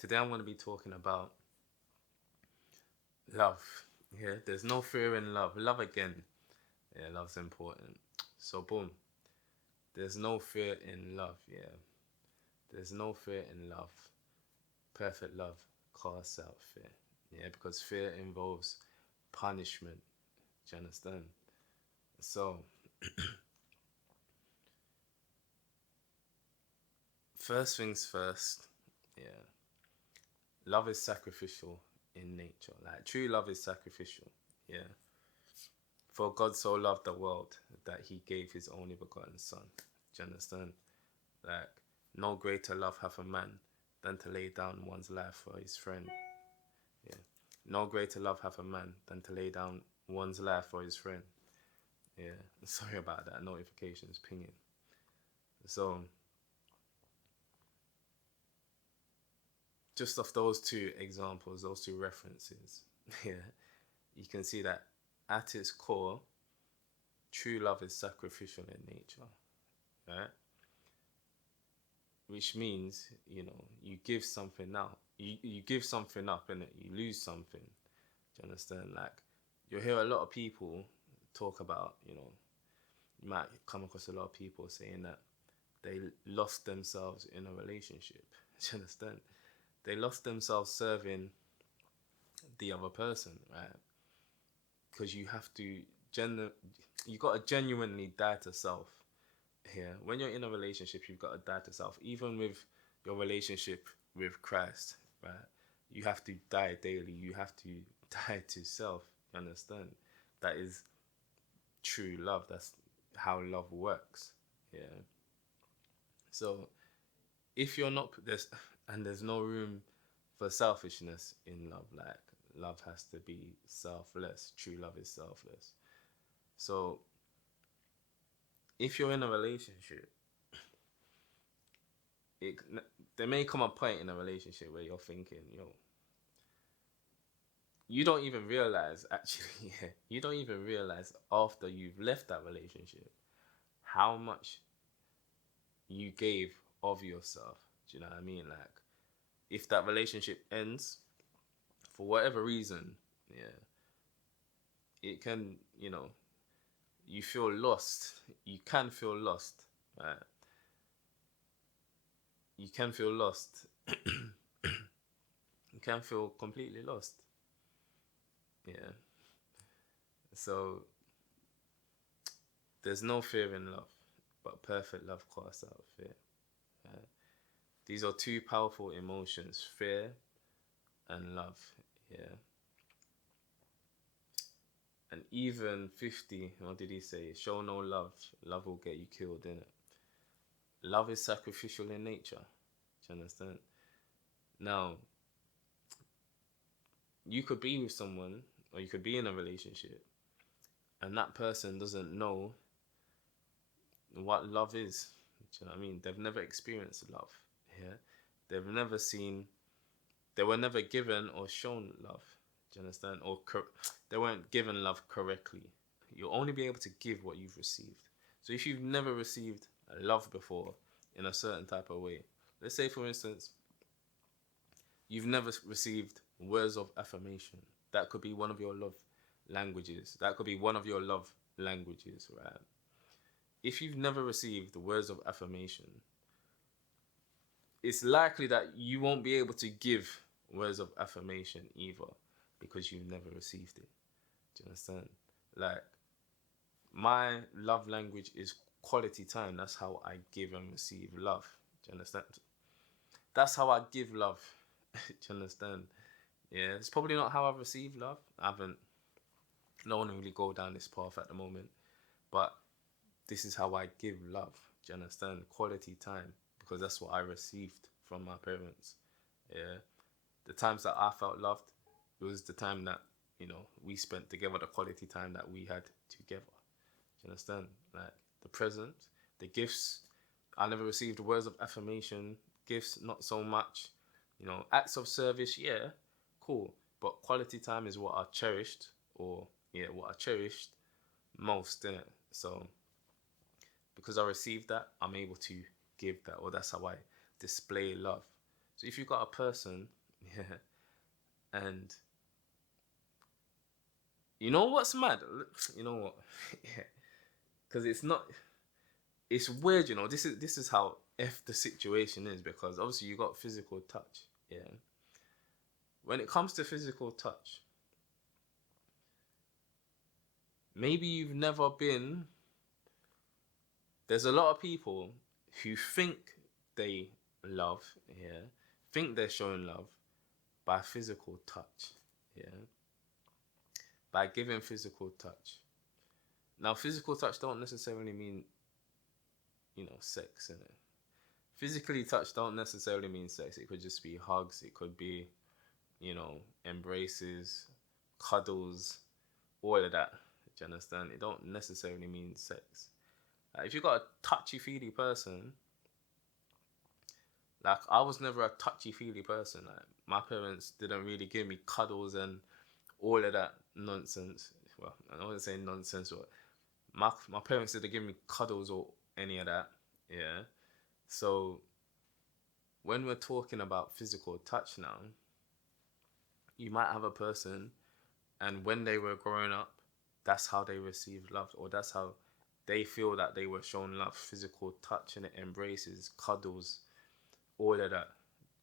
Today I'm going to be talking about love. Yeah, there's no fear in love. Love again. Yeah, love's important. So, boom. There's no fear in love. Yeah, there's no fear in love. Perfect love casts out fear. Yeah, because fear involves punishment. Do you understand? So, first things first. Yeah, love is sacrificial in nature. Like, true love is sacrificial. Yeah. For God so loved the world that he gave his only begotten Son. Do you understand? Like, no greater love hath a man than to lay down one's life for his friend. Yeah. No greater love hath a man than to lay down one's life for his friend. Yeah. Sorry about that. Notifications pinging. So, just off those two examples, those two references, yeah, you can see that at its core, true love is sacrificial in nature. Right? Which means, you give something out. You give something up and you lose something. Do you understand? Like, you'll hear a lot of people talk about, you might come across a lot of people saying that they lost themselves in a relationship. Do you understand? They lost themselves serving the other person, right? Because you have to, you got to genuinely die to self here. When you're in a relationship, you've got to die to self. Even with your relationship with Christ, right? You have to die daily. You have to die to self. You understand? That is true love. That's how love works. Yeah. So if you're not there's no room for selfishness in love. Like, love has to be selfless. True love is selfless. So if you're in a relationship, it there may come a point in a relationship where you're thinking, you don't even realize actually, yeah, you don't even realize after you've left that relationship how much you gave of yourself. Do you know what I mean? Like, if that relationship ends for whatever reason, yeah, it can, you feel lost. You can feel lost, right? You can feel lost. You can feel completely lost. Yeah. So there's no fear in love, but perfect love casts out fear. Right? These are two powerful emotions, fear and love. Yeah. And even 50, what did he say? Show no love, love will get you killed, innit? Love is sacrificial in nature. Do you understand? Now, you could be with someone or you could be in a relationship and that person doesn't know what love is. Do you know what I mean? They've never experienced love. Yeah. They've never seen, they were never given or shown love. Do you understand? They weren't given love correctly. You'll only be able to give what you've received. So if you've never received love before in a certain type of way, let's say for instance, you've never received words of affirmation. That could be one of your love languages. That could be one of your love languages, right? If you've never received the words of affirmation, it's likely that you won't be able to give words of affirmation either because you've never received it. Do you understand? Like, my love language is quality time. That's how I give and receive love. Do you understand? That's how I give love. Do you understand? Yeah, it's probably not how I've received love. I haven't, no one really go down this path at the moment. But this is how I give love. Do you understand? Quality time. Because that's what I received from my parents. Yeah. The times that I felt loved, it was the time that, we spent together, the quality time that we had together. Do you understand? Like, the present, the gifts. I never received words of affirmation. Gifts, not so much. Acts of service, yeah, cool. But quality time is what I cherished, or yeah, what I cherished most, innit? So because I received that, I'm able to give that, or that's how I display love. So if you got a person, yeah, and you know what's mad? You know what? Yeah, because it's not. It's weird, you know. This is how f the situation is, because obviously you got physical touch. Yeah. When it comes to physical touch, maybe you've never been. There's a lot of people who think they love, yeah, think they're showing love by physical touch, yeah, by giving physical touch. Now, physical touch don't necessarily mean, sex, innit? Physically touch don't necessarily mean sex. It could just be hugs. It could be, embraces, cuddles, all of that. Do you understand? It don't necessarily mean sex. If you got a touchy feely person, like I was never a touchy feely person. Like my parents didn't really give me cuddles and all of that nonsense. Well, I don't want to say nonsense, but my parents didn't give me cuddles or any of that. Yeah. So when we're talking about physical touch now, you might have a person, and when they were growing up, that's how they received love, or that's how they feel that they were shown love. Physical touch and embraces, cuddles, all of that.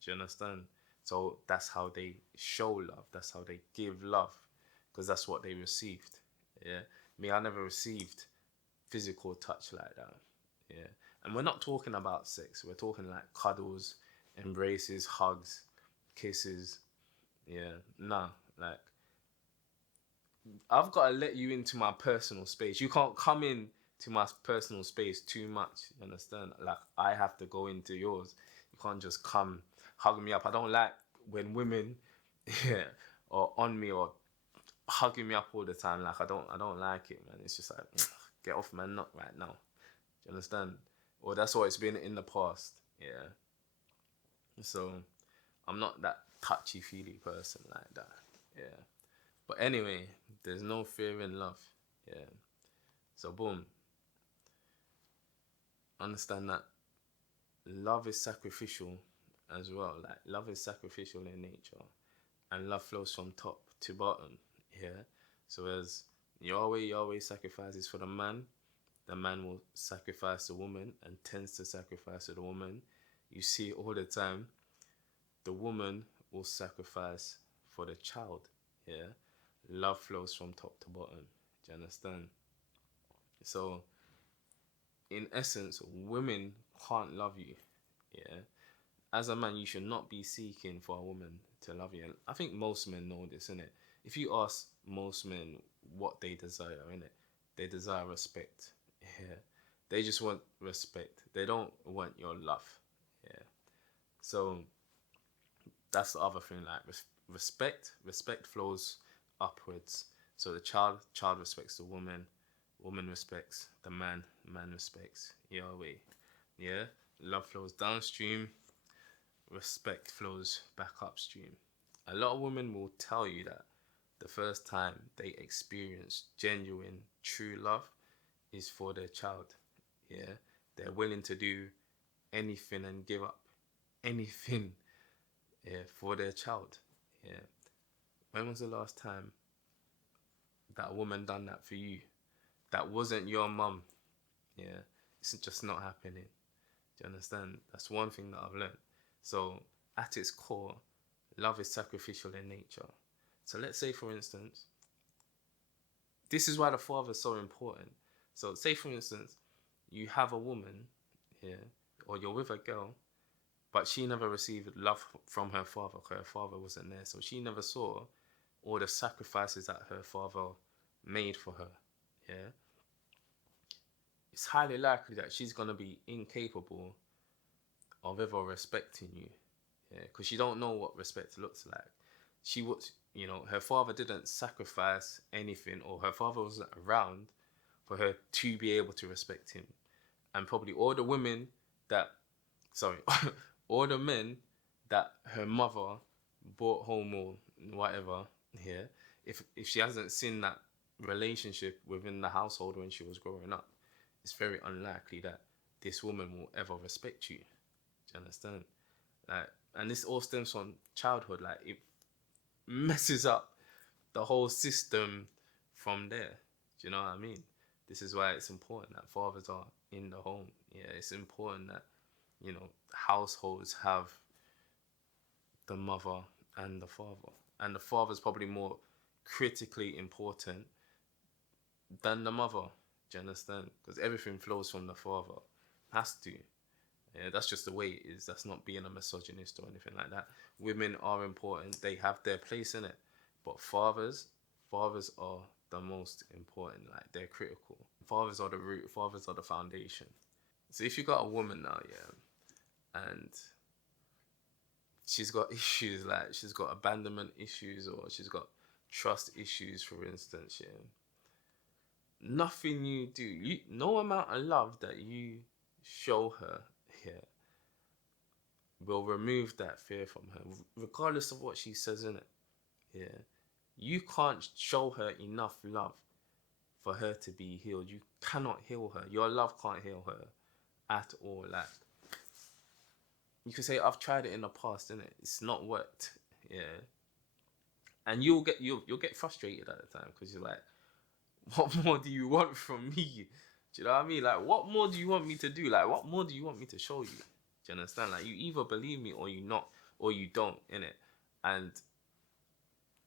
Do you understand? So that's how they show love. That's how they give love, because that's what they received. Yeah. Me, I never received physical touch like that. Yeah. And we're not talking about sex. We're talking like cuddles, embraces, hugs, kisses. Yeah. Nah. Like I've got to let you into my personal space. You can't come in to my personal space too much. You understand? Like I have to go into yours. You can't just come hug me up. I don't like when women, yeah, are on me or hugging me up all the time. Like I don't like it, man. It's just like get off, man. Not right now. Do you understand? Or that's what it's been in the past. Yeah. So I'm not that touchy feely person like that. Yeah. But anyway, there's no fear in love. Yeah. So boom, understand that love is sacrificial as well. Like love is sacrificial in nature, and love flows from top to bottom. Yeah. So as Yahweh sacrifices for the man will sacrifice the woman and tends to sacrifice to the woman. You see all the time, the woman will sacrifice for the child. Yeah. Love flows from top to bottom. Do you understand? So in essence, women can't love you. Yeah. As a man, you should not be seeking for a woman to love you. And I think most men know this, innit? If you ask most men what they desire, innit? They desire respect. Yeah. They just want respect. They don't want your love. Yeah. So that's the other thing. Like respect flows upwards. So the child respects the woman, woman respects the man respects Yahweh. Yeah, love flows downstream, respect flows back upstream. A lot of women will tell you that the first time they experience genuine, true love is for their child. Yeah, they're willing to do anything and give up anything, yeah, for their child. Yeah. When was the last time that woman done that for you? That wasn't your mum. Yeah. It's just not happening. Do you understand? That's one thing that I've learned. So at its core, love is sacrificial in nature. So let's say, for instance, this is why the father is so important. So say, for instance, you have a woman here, or you're with a girl, but she never received love from her father because her father wasn't there. So she never saw all the sacrifices that her father made for her. Yeah. It's highly likely that she's going to be incapable of ever respecting you. Yeah. Because she don't know what respect looks like. She was, her father didn't sacrifice anything, or her father wasn't around for her to be able to respect him. And probably all the women that, sorry, all the men that her mother brought home or whatever, yeah, if she hasn't seen that relationship within the household when she was growing up, it's very unlikely that this woman will ever respect you. Do you understand? Like And this all stems from childhood. Like, it messes up the whole system from there. Do you know what I mean? This is why it's important that fathers are in the home. Yeah, it's important that, households have the mother and the father. And the father's probably more critically important than the mother. Do you understand? Because everything flows from the father. Has to. Yeah, that's just the way it is. That's not being a misogynist or anything like that. Women are important. They have their place in it. But fathers are the most important. Like, they're critical. Fathers are the root. Fathers are the foundation. So if you got a woman now, yeah, and she's got issues, like she's got abandonment issues, or she's got trust issues, for instance, yeah, nothing you do, no amount of love that you show her here will remove that fear from her, regardless of what she says in it. Yeah, you can't show her enough love for her to be healed. You cannot heal her. Your love can't heal her at all. Like, you can say, I've tried it in the past, innit? It's not worked. Yeah. And you'll get frustrated at the time, because you're like, what more do you want from me? Do you know what I mean? Like, what more do you want me to do? Like, what more do you want me to show you? Do you understand? Like, you either believe me or you not, or you don't, innit? And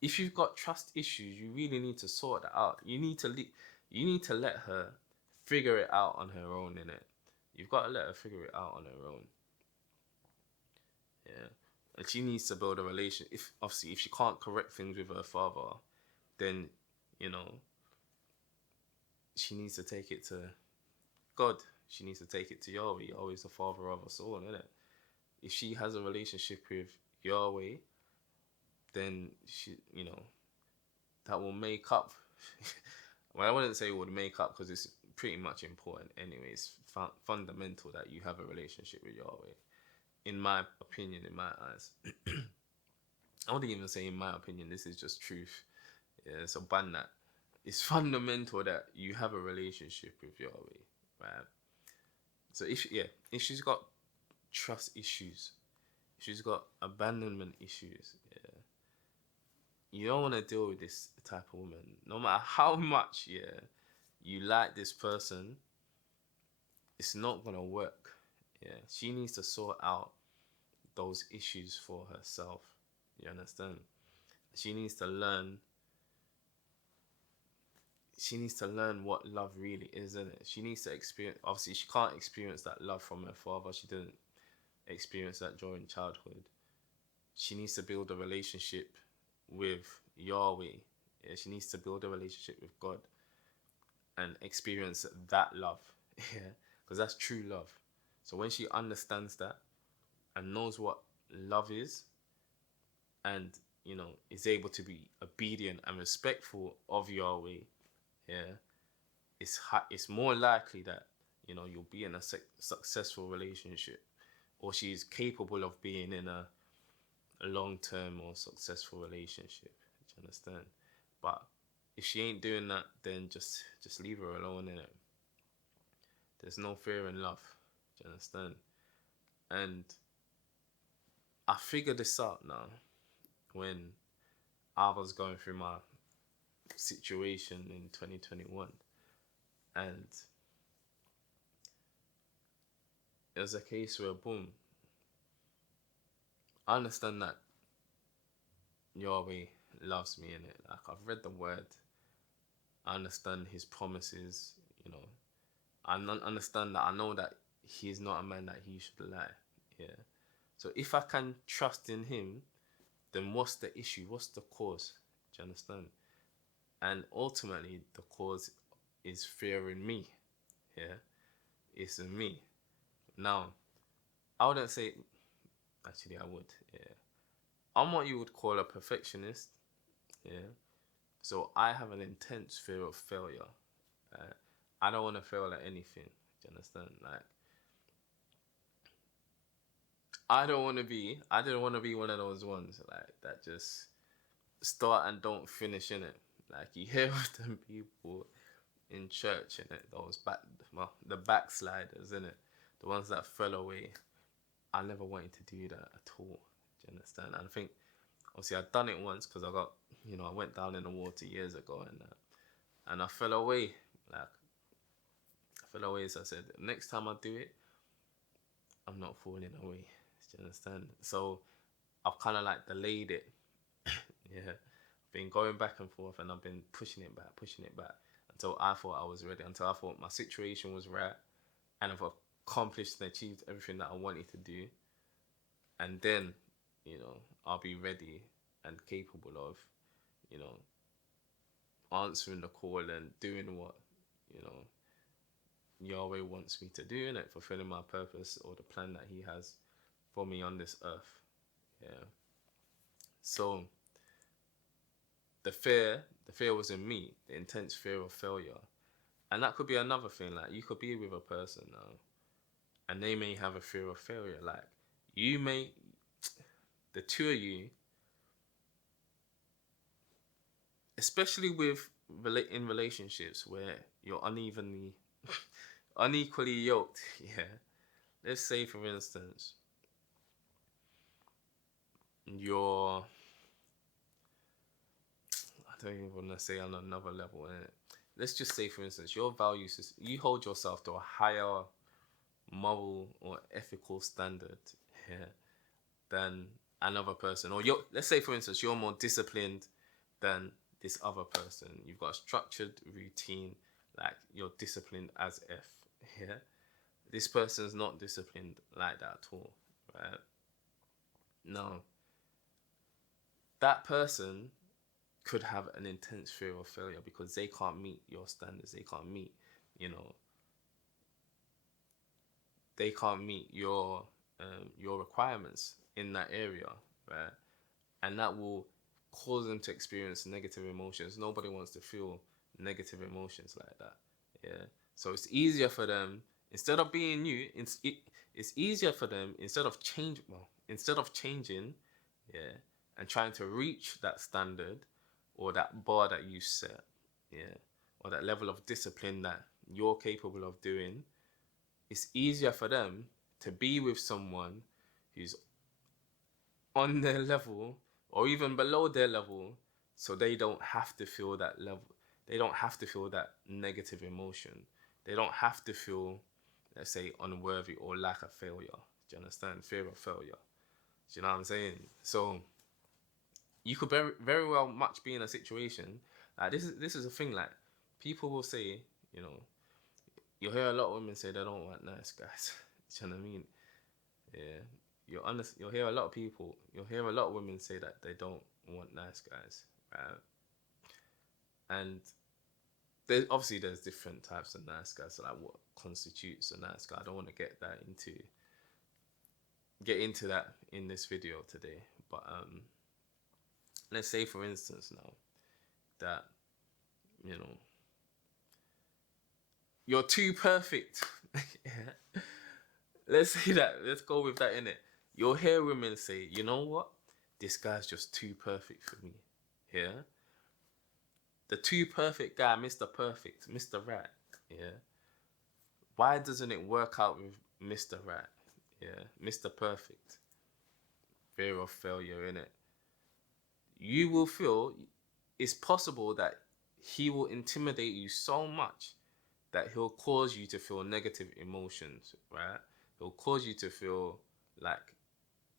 if you've got trust issues, you really need to sort that out. You need to let her figure it out on her own, innit? You've got to let her figure it out on her own. Yeah. And she needs to build a relation. If she can't correct things with her father, then, she needs to take it to God. She needs to take it to Yahweh. Yahweh's the father of us all, isn't it? If she has a relationship with Yahweh, then that will make up. Well, I wouldn't say it would make up, because it's pretty much important anyway. It's fundamental that you have a relationship with Yahweh. In my opinion, in my eyes. I wouldn't even say in my opinion, this is just truth. Yeah, so ban that. It's fundamental that you have a relationship with Yahweh, right? So if she's got trust issues, if she's got abandonment issues, yeah, you don't want to deal with this type of woman. No matter how much, yeah, you like this person, it's not gonna work. Yeah, she needs to sort out those issues for herself. You understand? She needs to learn. She needs to learn what love really is, isn't it? She needs to experience. Obviously, she can't experience that love from her father. She didn't experience that during childhood. She needs to build a relationship with Yahweh. Yeah, she needs to build a relationship with God and experience that love. Yeah, because that's true love. So when she understands that and knows what love is, and is able to be obedient and respectful of Yahweh, yeah, it's more likely that you'll be in a successful relationship, or she's capable of being in a long-term or successful relationship. Do you understand? But if she ain't doing that, then just leave her alone, in it. There's no fear in love. Do you understand? And I figured this out now when I was going through my situation in 2021, and it was a case where, boom, I understand that Yahweh loves me, in it. Like, I've read the word, I understand his promises, I understand that, I know that he is not a man that he should lie. Yeah. So if I can trust in him, then what's the issue? What's the cause? Do you understand? And ultimately, the cause is fear in me. Yeah. It's in me. Now, I wouldn't say, actually I would, yeah. I'm what you would call a perfectionist. Yeah. So I have an intense fear of failure. I don't want to fail at anything. Do you understand? Like, I didn't want to be one of those ones like that just start and don't finish in it. Like, you hear of them people in church, in it, the backsliders, in it, the ones that fell away. I never wanted to do that at all. you understand? And I think obviously I'd done it once because I got, I went down in the water years ago, and I fell away. Like I fell away, so I said next time I do it, I'm not falling away. Do you understand? So I've kind of like delayed it. Yeah, been going back and forth, and I've been pushing it back until I thought I was ready, until I thought my situation was right, and I've accomplished and achieved everything that I wanted to do, and then, I'll be ready and capable of, you know, answering the call and doing what, you know, Yahweh wants me to do, in it, fulfilling my purpose or the plan that He has for me on this earth. Yeah. So the fear was in me, the intense fear of failure. And that could be another thing. Like, you could be with a person now, and they may have a fear of failure. Like, the two of you, especially in relationships where you're unequally yoked. Yeah. Let's say, for instance, you're, I don't even want to say on another level. Let's just say, for instance, your values, you hold yourself to a higher moral or ethical standard, yeah, than another person. Or let's say, for instance, you're more disciplined than this other person. You've got a structured routine, like you're disciplined as F. Yeah. This person's not disciplined like that at all, right? No. That person could have an intense fear of failure because they can't meet your standards. They can't meet, you know, they can't meet your requirements in that area, right? And that will cause them to experience negative emotions. Nobody wants to feel negative emotions like that. Yeah. So it's easier for them, instead of being you, it's easier for them, instead of changing, yeah, and trying to reach that standard or that bar that you set, yeah, or that level of discipline that you're capable of doing. It's easier for them to be with someone who's on their level or even below their level, so they don't have to feel that level. They don't have to feel that negative emotion. They don't have to feel, let's say, unworthy or lack of failure. Do you understand? Fear of failure. Do you know what I'm saying? So you could very, very well much be in a situation like this is a thing. Like, people will say, you know, you'll hear a lot of women say they don't want nice guys. Do you know what I mean? Yeah. You'll hear a lot of people, you'll hear a lot of women say that they don't want nice guys, right? And there's different types of nice guys. So like, what constitutes a nice guy? I don't want to get into that in this video today. But let's say, for instance, now that, you know, you're too perfect. Yeah. Let's say that. Let's go with that, innit? You'll hear women say, you know what? This guy's just too perfect for me. Yeah? The too perfect guy, Mr. Perfect, Mr. Right. Yeah? Why doesn't it work out with Mr. Right? Yeah? Mr. Perfect. Fear of failure, innit? You will feel it's possible that he will intimidate you so much that he'll cause you to feel negative emotions, right? He'll cause you to feel like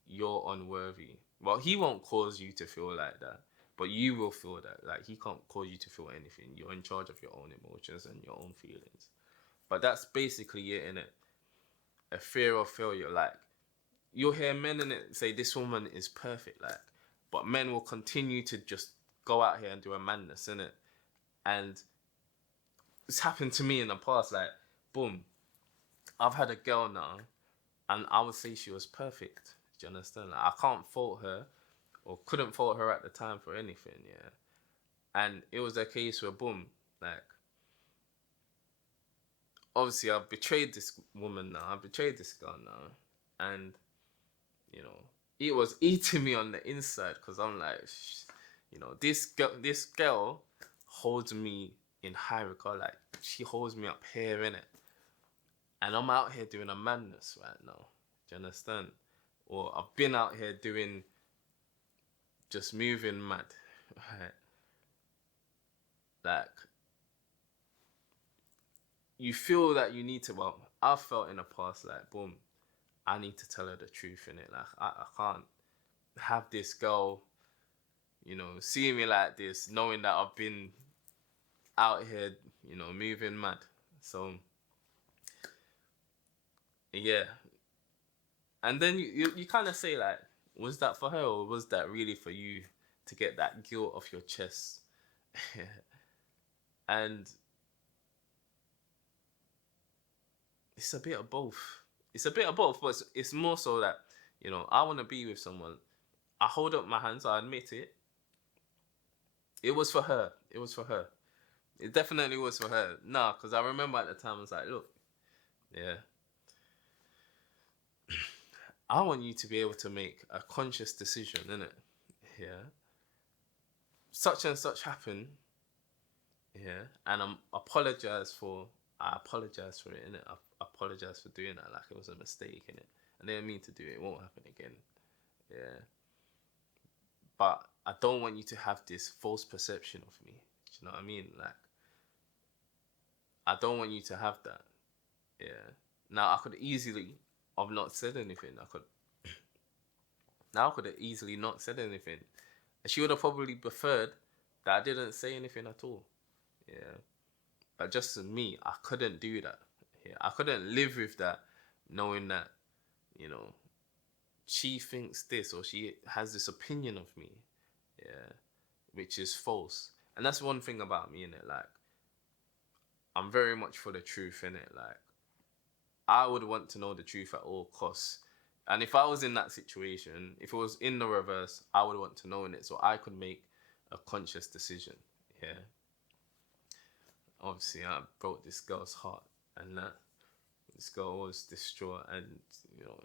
you're unworthy. Well, he won't cause you to feel like that, but you will feel that. Like, he can't cause you to feel anything. You're in charge of your own emotions and your own feelings. But that's basically it, innit? A fear of failure. Like, you'll hear men in it say this woman is perfect, like, but men will continue to just go out here and do a madness, innit? And it's happened to me in the past. Like, boom, I've had a girl now, and I would say she was perfect. Do you understand? Like, I can't fault her, or couldn't fault her at the time for anything, yeah. And it was a case where, boom, like, obviously I've betrayed this woman now, I've betrayed this girl now, and, you know, it was eating me on the inside, because I'm like, you know, this girl holds me in high regard. Like, she holds me up here, innit? And I'm out here doing a madness right now. Do you understand? Or I've been out here doing just moving mad, right? Like you feel that you need to. Well, I've felt in the past like, boom, I need to tell her the truth in it. Like I can't have this girl, seeing me like this, knowing that I've been out here, moving mad. So yeah, and then you kind of say like, was that for her or was that really for you to get that guilt off your chest? And it's a bit of both. It's a bit of both, but it's more so that I want to be with someone. I hold up my hands. I admit it. It was for her. It was for her. It definitely was for her. Nah, because I remember at the time I was like, look, yeah, I want you to be able to make a conscious decision, innit? Yeah. Such and such happened. Yeah. And I apologize for it, innit? I apologize for doing that. Like it was a mistake, innit? I didn't mean to do it. It won't happen again. Yeah. But I don't want you to have this false perception of me. Do you know what I mean? Like, I don't want you to have that. Yeah. Now I could easily have not said anything. I could have easily not said anything. And she would have probably preferred that I didn't say anything at all. Yeah. But just as me, I couldn't do that. Yeah. I couldn't live with that, knowing that, you know, she thinks this or she has this opinion of me. Yeah. Which is false. And that's one thing about me, innit? Like, I'm very much for the truth, innit? Like, I would want to know the truth at all costs. And if I was in that situation, if it was in the reverse, I would want to know in it so I could make a conscious decision. Yeah. Obviously, I broke this girl's heart, and this girl was distraught, and you know,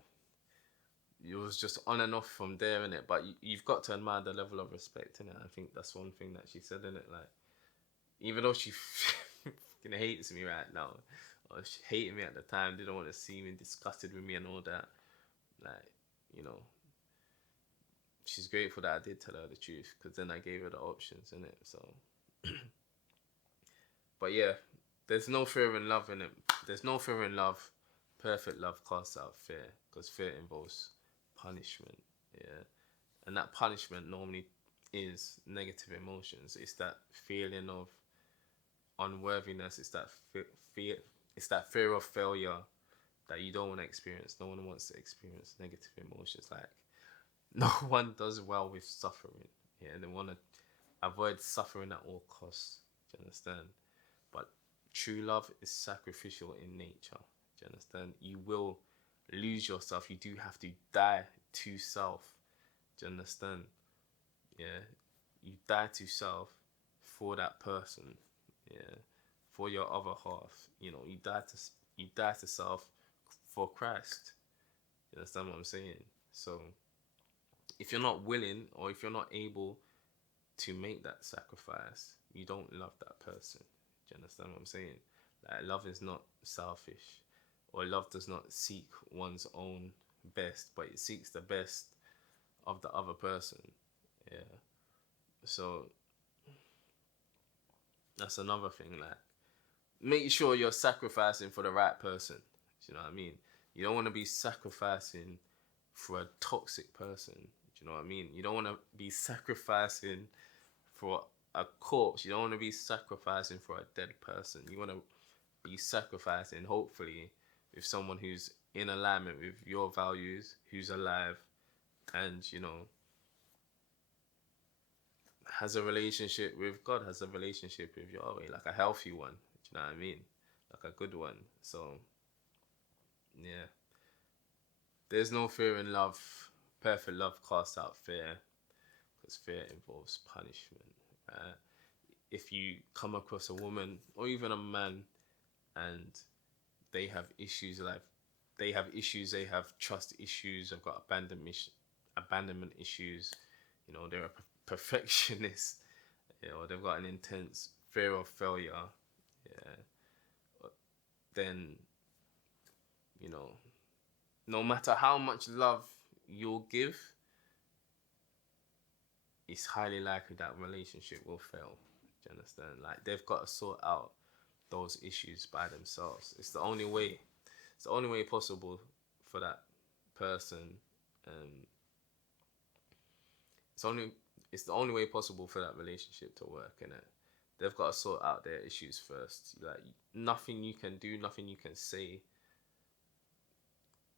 it was just on and off from there, innit? But you've got to admire the level of respect, innit? I think that's one thing that she said, innit? Like, even though she fucking hates me right now, or she hated me at the time, didn't want to see me, disgusted with me and all that, like, you know, she's grateful that I did tell her the truth, because then I gave her the options, innit? So, but yeah, there's no fear in love, innit? There's no fear in love. Perfect love casts out fear, because fear involves punishment, yeah? And that punishment normally is negative emotions. It's that feeling of unworthiness. It's that fear. It's that fear of failure that you don't want to experience. No one wants to experience negative emotions. Like no one does well with suffering. Yeah, they want to avoid suffering at all costs. Do you understand? But true love is sacrificial in nature. Do you understand? You will lose yourself. You do have to die to self. Do you understand? Yeah, you die to self for that person. Yeah, for your other half. You die to self for Christ. You understand what I'm saying? So if you're not willing or if you're not able to make that sacrifice, you don't love that person. Do you understand what I'm saying? Like love is not selfish, or love does not seek one's own best, but it seeks the best of the other person. Yeah. So that's another thing. Like, make sure you're sacrificing for the right person. Do you know what I mean? You don't want to be sacrificing for a toxic person. Do you know what I mean? You don't want to be sacrificing for a corpse. You don't want to be sacrificing for a dead person. You want to be sacrificing, hopefully, with someone who's in alignment with your values, who's alive, and, has a relationship with God, has a relationship with Yahweh, like a healthy one. Do you know what I mean? Like a good one. So, yeah. There's no fear in love. Perfect love casts out fear, because fear involves punishment. If you come across a woman or even a man and they have issues, like they have trust issues, they've got abandonment issues, they're a perfectionist, or they've got an intense fear of failure, yeah, then, you know, no matter how much love you'll give, it's highly likely that relationship will fail. Do you understand? Like they've got to sort out those issues by themselves. It's the only way. It's the only way possible for that person. Um, it's only it's the only way possible for that relationship to work. In it, they've got to sort out their issues first. Like nothing you can do, nothing you can say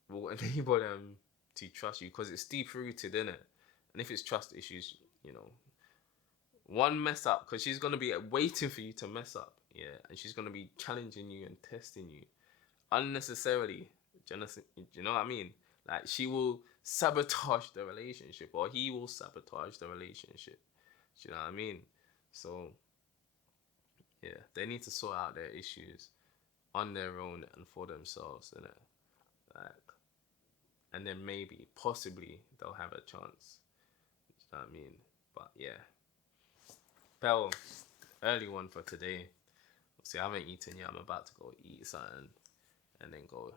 will enable them to trust you because it's deep rooted in it. And if it's trust issues, you know, one mess up because she's gonna be waiting for you to mess up, yeah, and she's gonna be challenging you and testing you unnecessarily. You know what I mean? Like she will sabotage the relationship, or he will sabotage the relationship. Do you know what I mean? So yeah, they need to sort out their issues on their own and for themselves, innit? Like, and then maybe, possibly, they'll have a chance. Do you know what I mean? But yeah, Bell, early one for today. See, I haven't eaten yet. I'm about to go eat something and then go,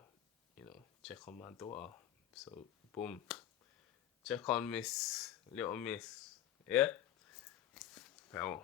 check on my daughter. So, boom. Check on Little Miss. Yeah? Bell.